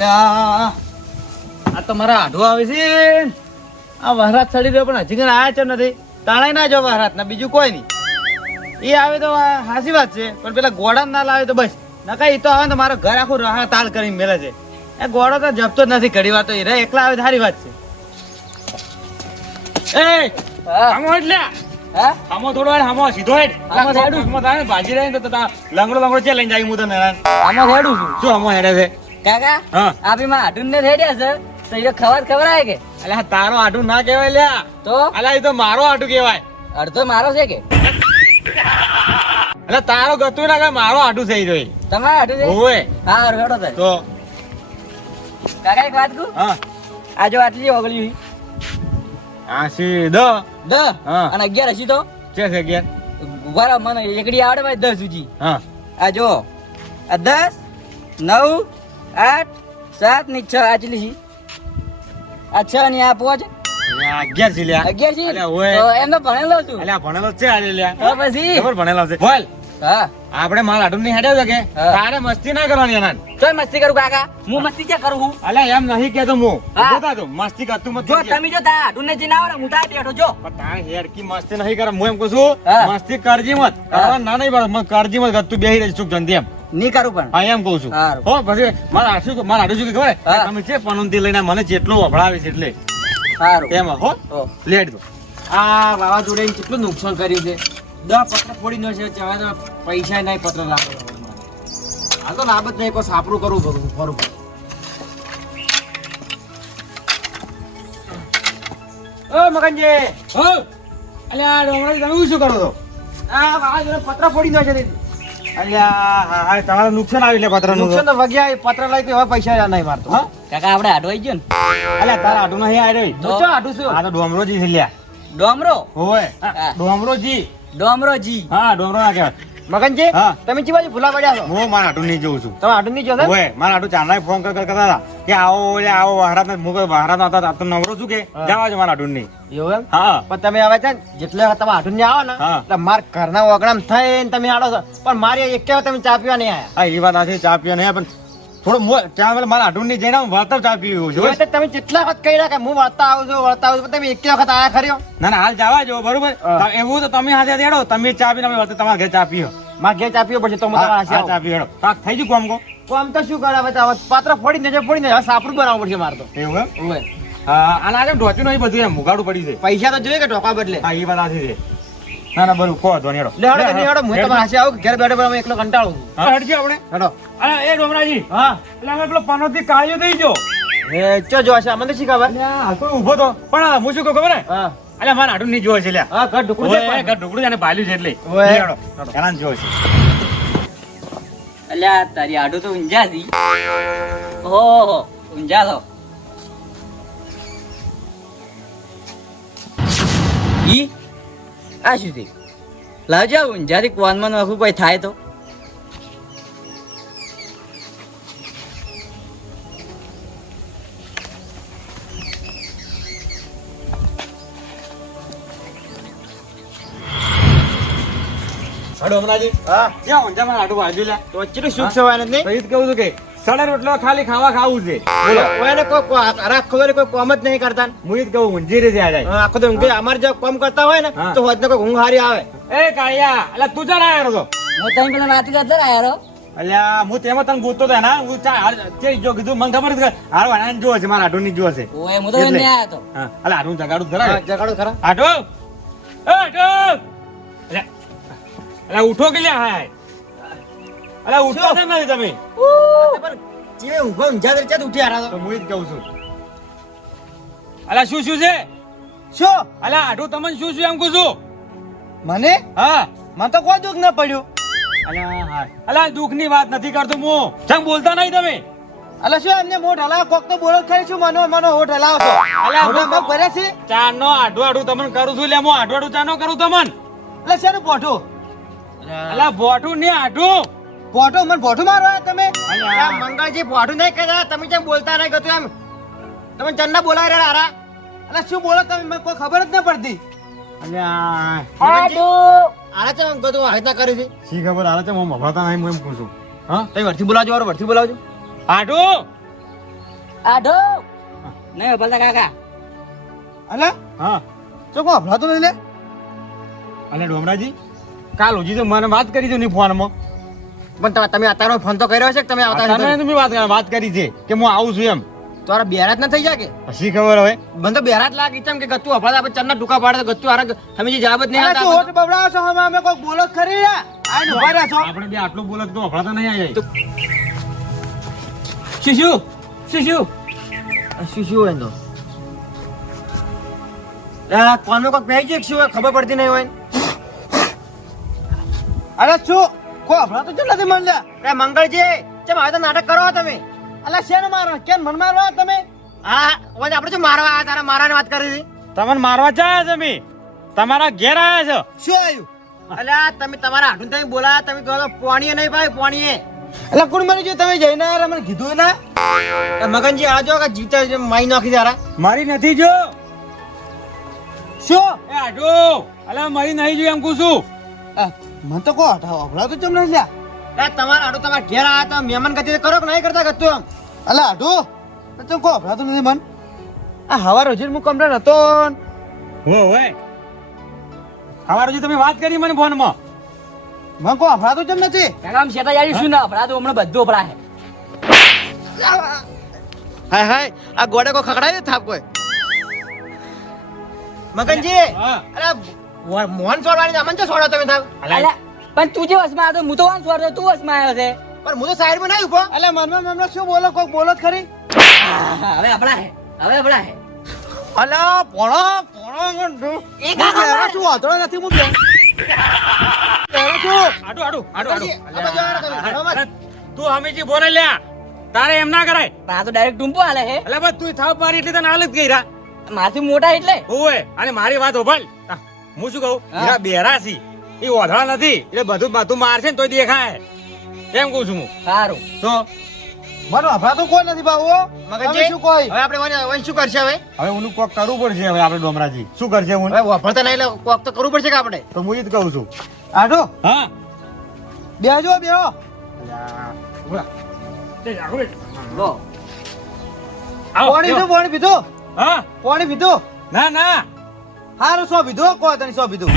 એટલે આ તો મારા આઢો આવે છે. આ વહરાત ચડી રહ્યો પણ હજી કઈ આયા છે નથી. તાણાય ના જો વહરાત ના બીજું કોઈ નહીં. એ આવે તો હાસી વાત છે પણ પેલા ગોડા ના લાવે તો બસ નકા એ તો આવે ને તો મારો ઘર આખું રહા તાલ કરીને મેલે છે. એ ગોળો તો જપતો જ નથી ઘડી વાર તો એ એકલા આવે સારી વાત છે. એ આમો એટલે આમો થોડો આમો સીધો હેડ આમો સાઈડ આમો થાય ભાજી રહે તો લંગડો ચે લઈને જાય હું તો નરાન આમો હેડું છું શું આમો હેડે છે કાકા હા આપી માં આઢું ને રેડ્યા છે તો એ ખબર કે અલ્યા તારો આઢું ના કહેવાય લ્યા તો અલ્યા એ તો મારો આઢું કહેવાય. અડધો મારો છે કે એટલે તારો ગતું ના કે મારો આઢું થઈ રહ્યો તમારે આઢું છે ઓય હા રડો થાય તો કાકા એક વાત કહું હા આ જો આટલી ઓગળી આસી દ હા. અને 11 હસી તો છે છે કે બરાબર મને એકડી આવડે ભાઈ 10 સુધી હા આ જો આ 10 9 8 7 ની 6 આટલી છે આ 6 ની આ 5 11 છે લ્યા 11 છે અલ્યા ઓય તો એમ તો ભણેલો છું અલ્યા ભણેલો છે આલે લ્યા તો પછી ખબર ભણેલો છે બોલ હા આપણે માલ આઢું ની હેડ્યો છે કે હા. તારે મસ્તી ના કરવાની એના તો મસ્તી કરું કાકા હું મસ્તી ક્યાં કરું હું અલ્યા એમ નહીં કેતો હું હા. બોતા તો મસ્તી કરતું મત જો કરજે. તમે જો તા આઢું ને જે ના આવડે હું તા બેઠો જો પણ તારે હેડકી મસ્તી નહીં કરે હું એમ કહું છું હા. મસ્તી કરજી મત તારા ના નહીં બસ મત કરજી મત તું બેહી રહી સુખ જંદી એમ નહીં કરું પણ હા એમ કહું છું હારું. હો પછી મારા આડું શું કે ખબર હા. તમે છે પનોતી લઈને મને જેટલો વફડાવે છે એટલે સારું એમાં હો હો. લેટ દો આ વાવાઝોડે કેટલું નુકસાન કર્યું છે 10 પત્ર ફોડી નો છે હવે તો પૈસા નહીં પત્ર લાવો આ તો લાભ જ નહીં કોઈ સાપરું કરવું ફરું ઓ મગનજી હો અલ્યા ડોમરાજી તમે શું કરો છો આ વાવાઝોડે પત્ર ફોડી નો છે અલ્યા હા હા તમારે નુકસાન આવી લે પત્રનું નુકસાન તો વગ્યા પત્ર લઈ કે હવે પૈસા નહીં મારતો હા કાકા આપણે આડો આવી ગયો ને અલ્યા તારા આડું નહીં આવી રહ્યો તો આડું શું આ તો ડોમરોજી છે લ્યા ડોમરો ઓય હા. ડોમરોજી ડોમરોજી હા ડોમરો ના કહેવાય મગનજી હા. તમે ચી બાજુ ભૂલા પડ્યા છો હું મારા આડું નહીં જોઉં છું તમે આડું નહીં જોશો ઓય મારા આડું ચારનાય ફોન કરતા હતા કે આવો લે આવો વહરાત ને મુકો વહરાત હતા તો નવરો છું કે હા. જવા જો મારા આડું નહીં એવું એમ હા પણ તમે હવે છે ને જેટલે વખત તમે આઢું આવો ને હા. એટલે માર ઘરના ઓગણામ થઈને તમે આડો છો પણ મારી એક વખત તમે ચા પીવા નહીં આયા હા એ વાત આ છે ચા પીવા નહીં પણ થોડું ત્યાં પેલા મારા આડું નહીં જઈને હું વાર્તા ચા પીવું છું એવું તો તમે જેટલા વખત કહી રહ્યા કે હું વળતા આવું છું પણ તમે એક વખત આયા ખર્યો ના ના હાલ જવા જો બરોબર હા. એવું તો તમે હાથે દેડો તમે ચા પીને અમે તમારા ઘરે ચા પીઓ માર ઘેર ચા પીવો પડશે તો હું તમારા હા, હાથે ચા આવું. પીવો કાક થઈ ગયું કોમ કો તો આમ તો શું કરે હવે તો હવે પાત્ર ફોડીને હવે સાપરું બનાવવું પડશે મારે તો એવું એમ ઓય. હા અને આજે ઢોચ્યું નહીં બધું એમ મુગાડું પડી છે પૈસા તો જોઈએ કે ઢોકા બદલે હા એ વાત આથી છે ના ના બરોબર કહો તો હેડો લે હડો તમે હડો હું તમારા હાથે આવું કે ઘેર બેઠો બેઠો એકલો કંટાળું છું હા હટજો આપણે હડો અરે એ ડોમરાજી હા એટલે અમે પેલો પનોતી કાળિયો થઈ ગયો એ ચો જો હશે અમને શી ખબર હાલ તો ઊભો તો પણ હું શું કહું ખબર હે હા અલ્યા મારા આડું નહીં જોવે છે લ્યા હા ઘર ઢુકડું છે ઓય, પણ. ઘર ઢોકળું છે અને ભાલ્યું છે એટલે ઓય. હેડો એના જોવે છે અલ્યા તારી આડું તો ઊંઝા છી ઓહો ઊંઝા છો ઈ આ શું છે લાવજા ઊંઝાથી કોનમાં આખું કોઈ થાય તો હડો હમણાંજી હા ક્યાં ઊંઝા મારા આડું ભાલ્યું લ્યા તો વચ્ચે સુખ સવાય નથી પછી જ કહું છું કે સડે રોટલો ખાલી ખાવા ખાવું છે બોલો ઓયાને કોઈ આખો દાડો કોઈ કામ જ નહીં કરતા હું જ કહું ઊંઝી રીતે આ જાય આખો દાડો ઊંઘે અમારે જે કામ કરતા હોય ને હા. તો હોજને કોઈ ઊંઘ હારી આવે એ કાળિયા એટલે તું ચાલ આયો તો હું તઈ પેલા વાત કરતા આયારો અલ્યા હું તેમાં તને ગોતતો હતો ને હું તે જો કીધું મને ખબર હતી કે હારો આને જોવે છે મારા આટું ની જોવે છે ઓય હું તો એટલે. નહીં આયો તો હા અલા આટું જગાડું ખરા જગાડો ખરા આટો એ આટો અલ્યા ઉઠો કે લ્યા હાય અલ્યા ઉઠો છે નથી તમે પણ જે ઊંઘો ઊંઝા દે ચાત ઉઠી આરા તો હું જ કહું છું અલ્યા શું શું છે શું અલ્યા આટું તમને શું શું એમ કહું છું મને હા મને તો કોઈ દુઃખ ન પડ્યું અલ્યા હા અલ્યા દુઃખ ની વાત નથી કરતો હું ચમ બોલતા નહીં તમે અલા શું એમને મોઢ હલાવ કોક તો બોલો ખરી શું મનો હોઠ હલાવ છો અલા, મોઢામાં ભરે છે ચાનો આડું આડું તમને કરું છું લે હું આડું આડું ચાનો કરું તમને એટલે શેનું પોઠું અલ્યા બોટું ને આડું પોઠું મને પોઠું મારો આયા તમે અલ્યા. આ મંગળજી પોઠું નહીં કહેતા તમે જેમ બોલતા નહીં ગતું એમ તમે ચન્ના બોલાવી રહ્યા હારા એટલે શું બોલો તમે મને કોઈ ખબર જ ન પડતી અલ્યા આરા ચમ ગતું હાઈતા કરી છે શી ખબર હાલે છે હું મફાતા નહીં હું એમ પૂછું હા તમે વરથી બોલાવજો વાળો વરથી બોલાવજો આડું આઢો નહીં ભલા કાકા અલે હા ચો કો હભળાતો નહીં લે અને ડોમરાજી કાલ ઉજી તો મને વાત કરી છે ની ફોનમાં પણ તમે અત્યારે ફોન તો કર્યો છે કે તમે આવતા તમે તમે વાત કરી છે કે હું આવું છું એમ તારા બેરાત ના થઈ જાય કે પછી ખબર હવે મને તો બેરાત લાગી ચમ કે ગત્તુ અફડા આપણે ચરના ટૂંકા પાડે તો ગત્તુ આરા અમે જે જવાબ જ નહીં અરે તું આવતા હોટ બબડાવો છો હમે અમે કોઈ બોલો જ ખરી યાર આઈને ઉભા રહ્યા છો આપણે બે આટલું બોલે તો અફડાતા નહીં આવી શું શું શું શું શું હોય તો કોણ કોક પહેરી છે શું હોય ખબર પડતી નહીં હોય અરે શું કો હભળાતો કેમ નથી મન લ્યા અરે મંગળજી ચમ હવે તો નાટક કરો તમે અલા શેને મારો કેમ મન મારવા તમે હા ઓય આપણે જો મારવા આયા તારા મારાની વાત કરી હતી તમને મારવા ચાયા છે મી તમારા ઘેર આયા છે શું આવ્યું અલ્યા તમે તમારા હાડું તમે બોલાયા તમે કહો તો પોણીએ નહીં ભાઈ પોણીએ અલા કોણ મને જો તમે જઈને યાર મને કીધું ના મગનજી આ જો કે જીતા જે માઈ નાખી તારા મારી નથી જો શું એ આટો અલે મારી નહીં જો એમ કહું છું મન તો કો હટાવો હભળાતો કેમ નથી લ્યા તમારા હાડું તમારા ઘેર આયા તો મહેમાન ગતિ કરો કે નહીં કરતા ગતું એમ અલા હટો તો કો હભળાતો નથી મન આ હવા રોજી હું કમ્પ્લેટ હતો હો હોય સવારે તમે વાત કરી મને ફોનમાં મન કો હભળાતો કેમ નથી કાકા આમ શેતા યાર શું ના અપરાધ હમણાં બધું અપરાધ હાય હાય આ ગોડે કો ખકડાય ને થાપ કોઈ મગનજી હા. અરે મોહન છોડવાની અમન ચો છોડો તમે થાવ અલ્યા પણ તું જે વસમાં આવ્યો હું તો વાન સ્વર તું વસમાં આવ્યો છે પણ હું તો સાઈડ માં નહીં ઉભો અલા મનમાં શું બોલો કોક બોલો જ ખરી હવે અપડા હે હવે અપડા હે અલા પોણો એ કાકા શું વાંધો નથી હું બેન છું આટો આટો આટો આટો આ બાજુ આવો તમે, આવો મત. તું હમીજી બોલે લ્યા તારે એમ ના કરાય પણ આ તો ડાયરેક્ટ ટૂંપો હાલે હે એટલે બસ તું થાપ મારી એટલે તને હાલત ગઈ રા મારથી મોટા એટલે ઓય અને મારી વાત હોભળ હું શું કહું હા. હીરા બેરા છી એ ઓઢળા નથી એટલે બધું મારશે ને તોય દેખાય એમ કહું છું હું સારું તો મારો હભળાતો કોઈ નથી બાબુ મગનજી શું કોઈ હવે આપણે વન શું કરશે હવે હવે હું કોક કરવું પડશે હવે આપણે ડોમરાજી શું કરશે હું હવે વાપરતા નહીં એટલે કોક તો કરવું પડશે કે આપણે તો હું એ જ કહું છું આટો હા બેહજો બેહો પાણી શું પાણી પીધું હા પાણી પીધું ના ના હારું સો પીધું કો તને સો પીધું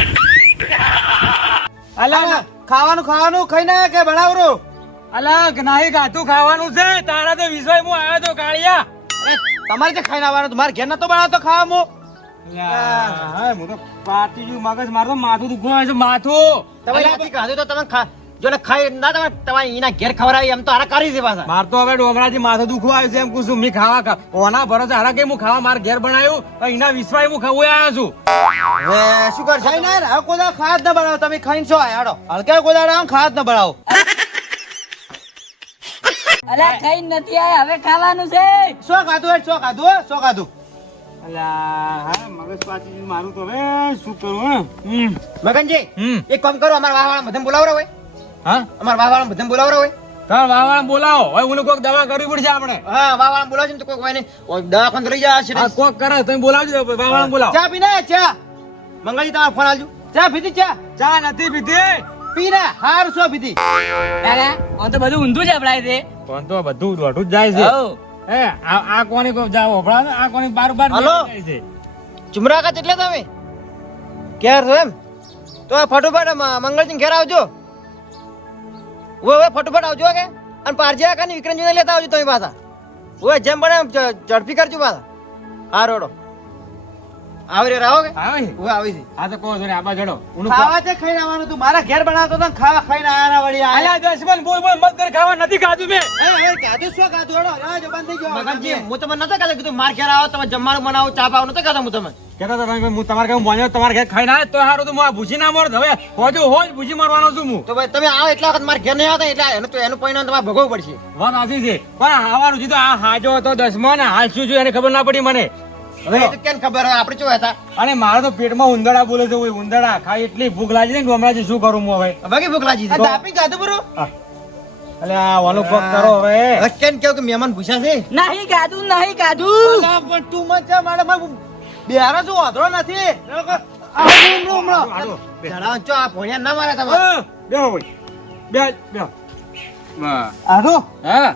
અલા ખાવાનું ખાઈને આયા કે બનાવરો અલા નહીં ગાતું ખાવાનું છે તારા તો વિશ્વાસ હું આવ્યો તો કાળિયા અરે તમારે જે ખાઈને આવવાનું હતું મારે ઘેર નતો બનાવતો ખાવા હા હું તો પાટી જેવું મગજ મારતો માથું દુખવા આવે છે માથું તમે નથી ખાધું તો તમે જો ને ખાઈ ના તમે એના ઘેર ખવડાવી એમ તો હારા કરી છે પાછા માર તો હવે ડોમરાજી માથું દુખવા આવ્યું છે એમ કહું છું મેં ખાવા ઓના ભરોસે હારા કે હું ખાવા માર ઘેર બનાવ્યું તો એના વિશ્વાસ હું ખાવું આવ્યો છું હવે શું કરશે ખાઈને આયા ને હવે કોઈ દાડો ખાવા જ ન બનાવો તમે ખાઈને છો આયા હાડો હલકા કોઈ દાડો આમ ખાવા જ ન બનાવો અલ્યા કઈ નથી આયા હવે ખાવાનું છે શું ખાધું શું ખાધું શું ખાધું અલા હા મગજ પાછી મારું તો હવે શું કરું મગનજી હમ એક કામ કરો અમારા વાહવાળા બધાને બોલાવરો હોય હા અમારા વાહવાળા બધાને બોલાવરો હોય તાર વાવાળા બોલાવો હવે હું કોઈક દવા કરવી પડશે આપણે હા વાહવાળા બોલાવજો ને તો કોઈ હોય ને દવાખાને લઈ જાય આ કોક કરે તમે બોલાવજો વાવાળા બોલાવો ચા પીને ચા મંગળજી તમારો ફોન આલજો ચા પીધી ચા ચા નથી પીધી પીને હાર શું પીધી કાકા આમ તો બધું ઊંધું જ અપડાય છે પણ તો બધું દોઢું જ જાય છે હઉ. એ આ કોની કો જાવ હોભળા આ કોની બાર બાર હલો? જાય છે ચુમરાકા એટલે તમે ક્યારે છો એમ તો ફટોફટ મંગળજી ઘેર આવજો ઓય ફટોફટ આવજો કે અને પારજીયા કાની વિક્રમજીને લેતા આવજો તમે પાછા ઓય જેમ બને એમ ઝડપી કરજો પાછા હા રોડો આવી રે રાહો કે આવે છે? ઓય આવી છે આ તો કહો છો ને આબા જડો ખાવા છે ખાઈને આવવાનું તું મારા ઘેર બનાવતો તો ને ખાવા ખાઈને આયા વળી આયા અલ્યા દશમન બોલ બોલ મત કર ખાવા નથી ખાધું મેં કાધું શું કાધું હેડો આ જો બંધ થઈ ગયો મગનજી હું તમને નતો કહેતો કીધું માર ઘેર આવો તમે જમવાનું બનાવો ચા પાવ નતો કહેતો હું તમને કેતા તો ભાઈ હું તમારે કેવું મોન્યો તમારે ઘેર ખાઈને આવે તો હારું તો હું આ ભૂસી ના મરત હવે હોજો હોજ ભૂસી મારવાનો છું હું તો ભાઈ તમે આવો એટલા વખત માર ઘેર નહીં આવતા એટલે એનું પરિણામ તમારે ભોગવવું પડશે વાત સાચી છે પણ હવાનું જીતો આ હાજો હતો દસમા ને હાલ શું છું એને ખબર ના પડી મને હવે એ તો કેમ ખબર હોય આપણે શું હતા અને મારે તો પેટમાં ઉંદરડા બોલે છે ઓય ઉંદરડા ખાઈ એટલી ભૂખ લાગી છે ને હમણાં શું કરું હું હવે હવે કે ભૂખ લાગી આ છે દાપી કાધું બરો અલે આ વાલો કોક કરો હવે હવે કેમ કેવું કે મહેમાન પૂછ્યા છે નહીં કાઢું નહીં કાઢું અલા, પણ તું મત જા મારે બિહારા શું વાંધો નથી હમણાં આડો, બે. જણાવો ચો આ ભોણિયા ના મારે તમારે બેહો ભાઈ બે બેહો આડો હા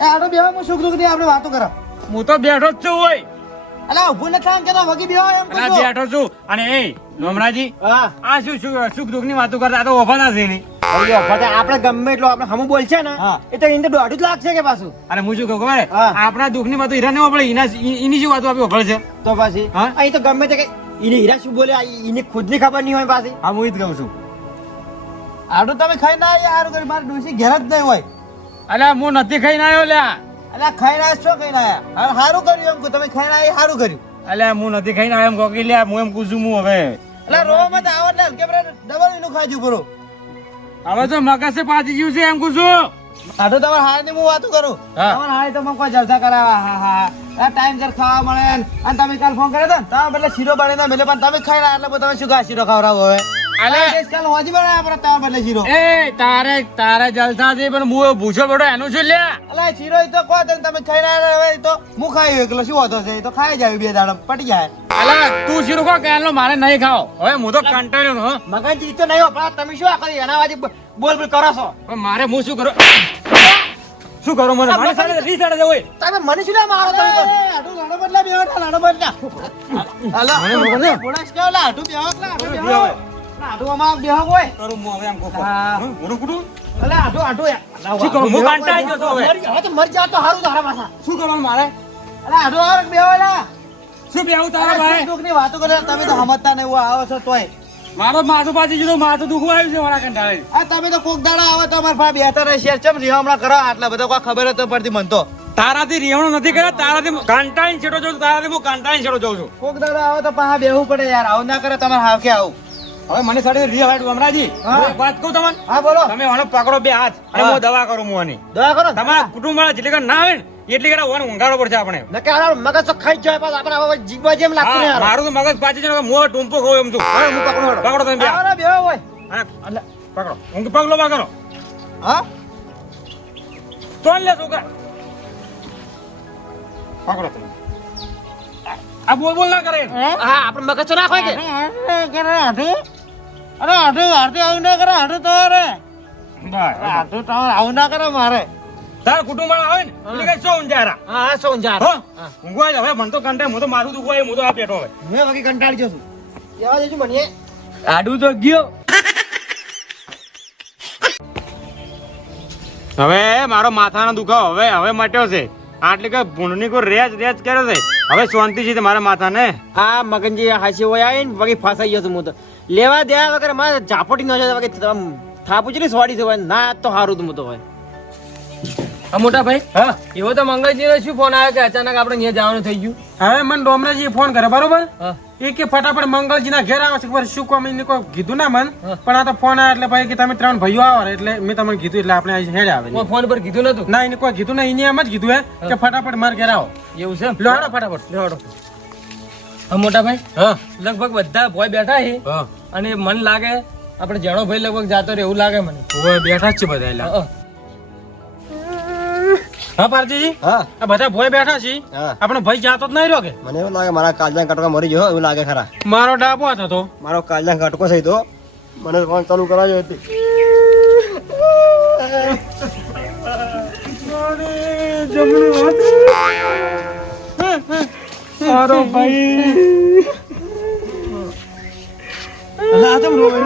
એ આડો બેહો સુખ દુઃખ ની આપણે વાતો કરો હું તો બેઠો જ છું હોય. અલા ઊભું ન થાય કે તો વગી બેહો એમ અલા, કહું. બેઠો છું. અને એ નોમરાજી, હા આ શું સુખ દુઃખ ની વાતો કરતા? આ તો ઓફા ના છે નહીં. અయ్యో, પછી આપણે ગમે એટલું આપણે હમું બોલશે ને હા. એ તો એને તો દોઢું જ લાગશે કે પાછું અને હું શું કહું ખબર? હા. આપણા દુઃખ ની વાતો હીરા ને પડે, એની શું વાતો આપી ઓફળ છે? તો પછી હા? અહીં તો ગમે તે કે એને હીરા શું બોલે એની ખુદની ખબર નહીં હોય પાછી હા, હું ઈ જ કહું છું. આડું તમે ખાઈ ના આવ્યા હારું કરી મારે ડોસી ઘેર જ નહીં હોય. અલ્યા, હું નથી ખાઈને આવ્યો લ્યા. અલ્યા ખાઈ ના આવ્યા, શું ખાઈ ના આવ્યા? હારું કર્યું એમ કહું, તમે ખાઈ ના આવ્યા હારું કર્યું. અલ્યા, હું નથી ખાઈને આવ્યો એમ કહો કે લ્યા, હું એમ કહું છું હું હવે. અલ્યા રોવા મત આવો ને હલકે બ્રેડ ડબલ એનું ખાજુ કરો. હવે તો મગજ છે પાછી ગયું છે એમ કહું છું. આડું તમારે હાય ની હું વાતું કરું. હા. તમારે હાય તો મને કોઈ જલસા કરાવા. હા હા આ ટાઈમ સર ખાવા મળે ને. અને તમે કાલ ફોન કર્યો હતો ને તમે બદલે શીરો બને મેલે પણ તમે ખાઈ ના એટલે તમે શું કા શીરો ખવડાવો હવે? અલ્યા. આ ટેસ્ટ કાલ હોજી બનાવ્યા આપણે તમારા બદલે શીરો. એ તારે જલસા છે પણ હું ભૂસો બેઠો એનું શું લ્યા? અલ્યા શીરો ઈ તો કહો તમે ખાઈ ના આવ્યા હવે ઈ તો હું ખાઈ એકલો શું હોતો છે ઈ તો ખાઈ જાય બે દાડા પટી જાય. અલા, તું શીરું ખો કે મારે નહીં ખાઓ. હવે હું તો કંટાળ્યો છું, હો. મગનજી તો નહીં વાપરા તમે શું આ કરી એના વાજી બોલ બોલ કરો છો પણ મારે હું શું કરું? શું કરું મને? મારી સાથે રીસાડે છે ઓય. તમે મને શું લે મારો તમે પણ? આડું લાડો બદલા બેહો લાડો બદલા. અલા મને બોલાસ કે ઓલા આડું બેહો કે આડું બેહો. બેહો. આડું આમાં બેહો કોઈ. કરું હું હવે એમ કહું. હા. મોઢું કૂટું? અલા આડું આડું શું કરું? હું કંટાળી ગયો છું હવે. હવે તો મરી જાવ તો હારું તારા પાછા શું કરવાનું મારે? અલા આડું આવ બેહો એલા. શું બેહું તારા ભાઈ? દુઃખની વાતો કરે તમે તો સમજતા નહીં આવો છો તોય. મારો માથું પાછી જીધું, માથું દુખવા આવ્યું છે મારા કંટાળે. આ તમે તો કોક દાડા આવો તો અમારા પાસે બેહતા રહે શેર ચમ રીહા હમણાં કરો આટલા બધા કોઈ ખબર જ તો પડતી મન તો. તારાથી રેવણો નથી કર્યા, તારાથી કંટાળીને છેટો જાઉં છું, તારાથી હું કંટાળીને છેટો જાઉં છું. કોક દાડા આવો તો પાછા બેહવું પડે યાર આવું ના કરે તમારે હાવ કે આવું. હવે મને સાડી રી હાડ અમરાજી, હા. હું એક વાત કહું તમને. હા બોલો. તમે મને પકડો બે હાથ અને હા. હું દવા કરું હું આની. દવા કરો ને. તમારા કુટુંબ વાળા જેટલી કણ ના આવે ને એટલી કણ ઓને ઊંઘાડવો પડશે આપણે. નકે આ મગજ તો ખાઈ જ જાય પાછા આપણે હવે જીગવા જેમ લાગતું હા, નહીં યાર મારું તો મગજ પાછી છે ને હું ટૂંપો ખાઉં એમ છું. હા હું પકડો હેડો. પકડો તમે બે હાથ. આવો ને બેહો હોય. હા, અલા, પકડો ઊંઘ પગલો બા કરો. હા તોલ લે છોકરા. પકડો તમે. આ બોલ બોલ ના કરે. હા આપણે મગજ તો ના ખોય કે કરે હાટું. અરે હાટું હાટું આવું ના કરે હાટું તમારે. બસ. હાટું તમારે આવું ના કરે મારે. તારા કુટુંબ વાળા આવે ને એટલે કઈ શું ઊંઝારા. હા હા સોન જા હો ઊંઘવા જ હવે મને તો કંટાળ, હું તો માથું દુખવા આવ્યું, હું તો આ પેટો હવે. મેં વગી કંટાળી ગયો છું. કેવા જજો મને આડું તો ગયો. હવે મારો માથાનો દુખાવો હવે મટ્યો છે. આટલી કઈ ભૂંડની કોઈ રેજ કર્યો છે. હવે શાંતિ છે મારા માથાને. આ મગનજી હાસી હોય આવીને વગી ફસાઈ ગયો છું હું તો લેવા દેવા વગર મારે ઝાપટી ન જાય વગર થાપુ છે સ્વાડી છે ના તો હારું તો હું તો હોય મોટા ભાઈ હા, એવો તો મંગળજી શું ફોન આવ્યો કે અચાનક આપણે અહીંયા જવાનું થઈ ગયું? હવે મને ડોમરાજી ફોન કરે બરોબર. હા. એ કે ફટાફટ મંગળજી ના ઘેર આવે છે. ખબર શું કામ એને કોઈ કીધું ના મન, હા. પણ આ તો ફોન આવ્યો એટલે ભાઈ કે તમે 3 ભાઈઓ આવો એટલે મેં તમને કીધું એટલે આપણે અહીં હેડે આવે. કોઈ ફોન પર કીધું નતું? ના એને કોઈ કીધું ના, એને એમ જ કીધું હે કે ફટાફટ માર ઘેર આવો. એવું છે? લો હેડો ફટાફટ. લેવાડો. હા મોટા ભાઈ હા લગભગ બધા ભોય બેઠા છે હા, અને મન લાગે આપણે જાણો ભાઈ લગભગ જાતો રહે એવું લાગે મને. હવે બેઠા જ છે બધા એટલે. હા. હા પારજીજી, હા આ બધા ભોય બેઠા છે. હા આપણો ભાઈ જાતો જ નહીં રહ્યો કે? મને એવું લાગે મારા કાળજા કટકા મરી ગયો એવું લાગે ખરા મારો ડાબો હતો તો. મારો કાળજા કટકો છે તો મને ફોન ચાલુ કરાવ્યો હતી મારો ભાઈ ના તમ રોવે.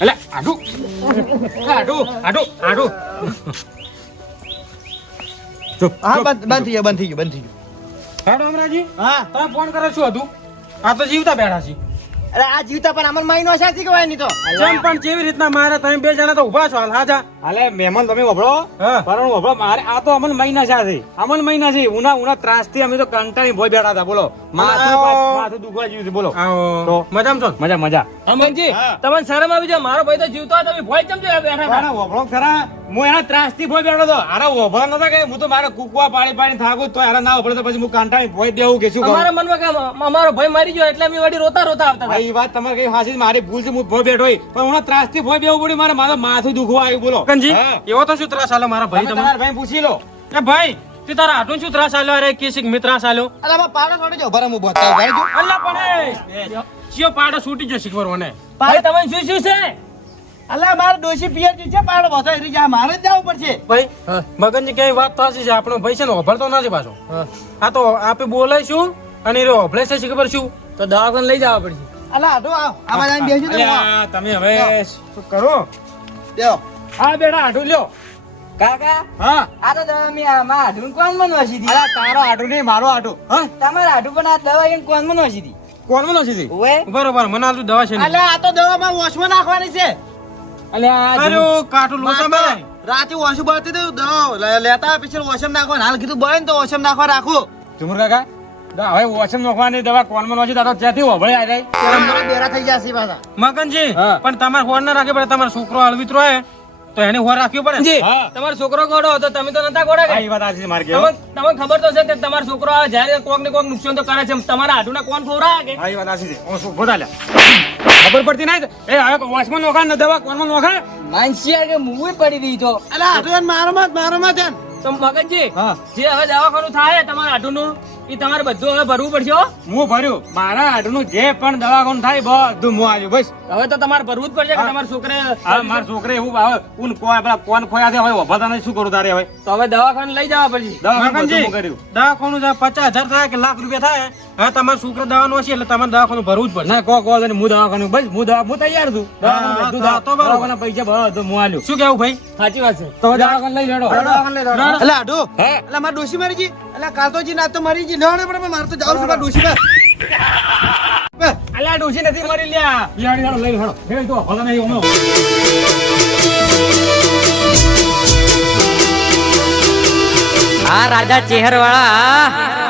એટલે આડું આડું આડું આડું. ચૂપ હા ચૂપ. બંધ થઈ ગયું બંધ થઈ ગયું બંધ થઈ ગયું. હા ડોમરાજી, હા તમે ફોન કરો શું હતું? આ તો જીવતા બેઠા છે. અરે આ જીવતા પણ અમર માઈ નો શાસી કહેવાય નહીં તો જેમ પણ કેવી રીતના મારે તમે બે જણા તો ઉભા છો હાલ હાજા. હાલે મહેમાન તમે વભળો. હા. પરંતુ વભળો મારે આ તો અમન મહિના છે. અમન મહિના છે. ઉના ત્રાસથી અમે તો કંટાળી ભોય બેઠા હતા. બોલો માથું દુખવા જેવું છે. બોલો તો મજામાં છો? મજા. અમનજી હા. તમને શરમ આવી જાય મારો ભાઈ તો જીવતો હતો તમે ભોય કેમ જોયા બેઠા હતા? પણ વભળો ખરા, હું એના ત્રાસથી ભોય બેઠો હતો. અરે વભળો નતા કે હું તો મારે કુકવા પાડી થાકું તો અરે ના વભળે તો પછી હું કંટાળી ભોય દેવું કે શું કરું? અમારા મનમાં કે અમારો ભાઈ મરી ગયો એટલે અમે વળી રોતા આવતા હતા. ભાઈ, એ વાત તમારે કઈ હાસી મારી ભૂલ છે. હું ભોય બેઠો હોય પણ હું ત્રાસથી ભોય બેવું પડ્યું. મારે માથું દુખવા આવ્યું. બોલો કંજી, હા. એવો તો શું ત્રાસ આલ્યો મારા ભાઈ? તમારા ભાઈ પૂછી લો. એ ભાઈ તે તારા હાટું શું ત્રાસ આલ્યો? અરે કેસિક મિ ત્રાસ આલ્યો? અલા આમાં પાડો છોડી જાઓ ભરા હું બોતા ઉભા રહેજો. અલ્લા પણ એ ચિયો પાડો છૂટી જશે ખબર મને. ભાઈ તમને શું છે? અલા મારે ડોશી પિયરજી છે પાડો બધો એરી જા મારે જ જવું પડશે ભાઈ મગનજી કઈ વાત થશે છે આપણો ભાઈ છે ને ઓભળતો નથી પાછો આ તો આપે બોલાઈશું અને એ ઓભળે છે ખબર શું તો દવાખાને લઈ જવા પડશે. અલા આઢો આવ આમાં જઈને બેસી તો અલ્યા, તમે હવે શું કરો દેવો હા બેટા આઢું લ્યો કાકા હા આ તો દવા મેં મારા આઢું કોણ મનવાસી હતી? અલા તારો આઢો નહીં મારો આઢો હા તમારા આઢું પણ આ દવા એને કોણ મનવાસી હતી? કોણ નો સીધી ઓવે બરોબર મને આલુ દવા છે ને. અલા આ તો દવામાં વોશમાં નાખવાની છે અલ્યા આ અરે કાઠું લોસા મારે રાતે વોશું બળતી દઉં દવા લેતા પછી વોશમ નાખવાનું હાલ કીધું બળે ને તો વોશમ નાખવા રાખો ઝુમર કાકા હવે વોશમ નોખવાની દવા કોણ નો છે તો ત્યાંથી ઓભળે આ જાય અમારા બેરા થઈ જશે પાછા મગનજી હા. પણ તમારે હોર ના રાખે પડે તમારો છોકરો હળવિત્રો હે તો એને હોર રાખ્યો પડે ને. જી, હા. તમારો છોકરો ગોળો હતો તમે તો નતા ગોળા કે? હા, એ વાત સાચી છે મારે તમને કેવું. તમને ખબર તો છે કે તમારો છોકરો આ જ્યારે કોક ને કોક નુકસાન તો કરે છે તમારા આઢુના કોણ ખવડાવે કે? હા, એ વાત સાચી છે. ઓ, શું બોલા લ્યા. ખબર પડતી નહીં એ હવે વોશમાં નોખા ને દવા કોણમાં નોખા માનસિયા કે મુવી પડી રહી તો અલા આઢો એને મારો માં છે તો મગનજી હા. જે હવે દવાખાનું થાય તમારા આઢુનું એ તમારે બધું હવે ભરવું પડશે હો. હું ભર્યું મારા હાડનું જે પણ દવાખાનું થાય બધું હું આવ્યું બસ હવે તો તમારે ભરવું જ પડશે કે હા. તમારા છોકરે હા મારા છોકરે એવું આવે ઊન કોણ ખોયા છે હવે ઉભા થા શું કરું તારે હવે તો હવે દવાખાને લઈ જવા પડશે. દવાખાનું બધું હું કર્યું. દવાખાનું 50,000 થાય કે લાખ રૂપિયા થાય હવે તમારા છોકરા દવાનું હશે એટલે તમારે દવાખાનું ભરવું જ પડે ના કો કો હું દવાખાનું બસ હું તૈયાર છું હા, બધું હા, તો બરોબર. દવાખાના પૈસા ભરો તો હું આલ્યું શું કેવું ભાઈ સાચી વાત છે. તો દવાખાને લઈ લેડો ના. અલા આઢો હા. અલા માર ડોશી મરી ગઈ અલા કાલતોજી ના તો મરી ગઈ લેવાનો પડે માર તો જાવ છું માર ડોશી પર અલ્યા ડોશી નથી મરી લ્યા યાડી હાલો લઈ હાલો હે તો ભલા નહીં ઓમો આ રાજા ચેહરવાળા